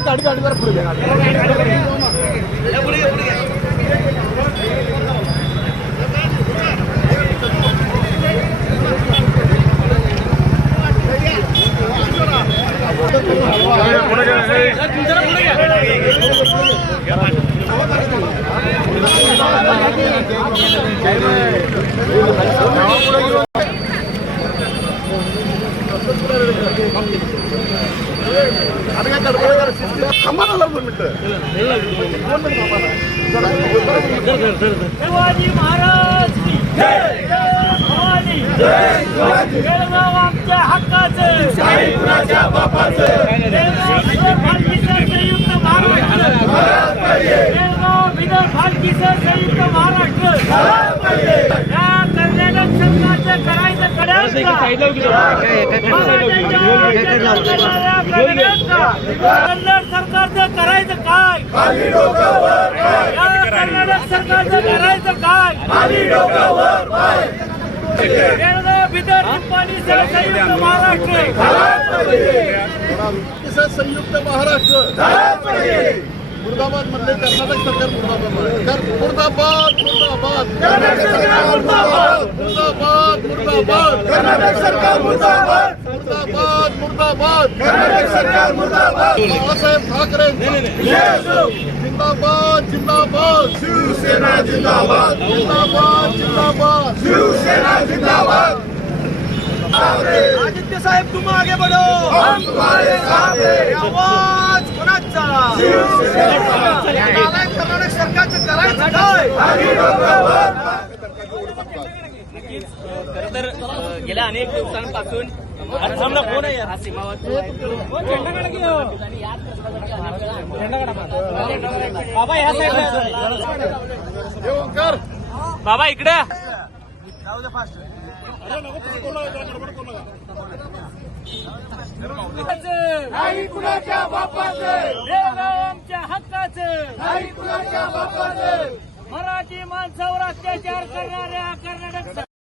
गाडी जरा पुढे शिवाजी महाराज की जय, भवानी जय, बेळगाव आमच्या हक्काचं, शाही कुणाच्या बापाचं, बेळगाव भालकीचं संयुक्त महाराष्ट्र, बेळगाव बिदर भालकीचं संयुक्त महाराष्ट्र, या कर्नाटक सरकारचं करायचं कड्याचं कन्नड सरकारचं करायचं काय, कर्नाटक सरकारचं करायचं काय, बेळगाव बिदर निप्पाणी संयुक्त महाराष्ट्र, संयुक्त महाराष्ट्र मुर्दाबाद म्हणले कर्नाटक सरकार मुर्दाबाद मुर्दाबाद कर्नाटक सरकार मुर्दाबाद मुर्दाबाद मुर्दाबाद कर्नाटक सरकार मुर्दाबाद मुर्दाबाद मुर्दाबाद कर्नाटक सरकार मुर्दाबाद बाळासाहेब ठाकरे जिंदाबाद जिंदाबाद शिवसेना जिंदाबाद जिंदाबाद जिंदाबाद शिवसेना जिंदाबाद आदित्य साहेब तुम आगे बढ़ो, हम तुम्हारे साथ हैं, आवाज कोणाचा, कर्नाटक सरकारचं करायचं काय, खरं तर गेल्या अनेक दिवसांपासून कोण आहे हा सीमावर बाबा ह्या साईडला बाबा इकडे जाऊ दे फास्ट नाही कुणाच्या बापाचं, बेळगाव आमच्या हक्काचं, नाही कुणाच्या बापाचं, मराठी माणसावर अत्याचार करणाऱ्या कर्नाटक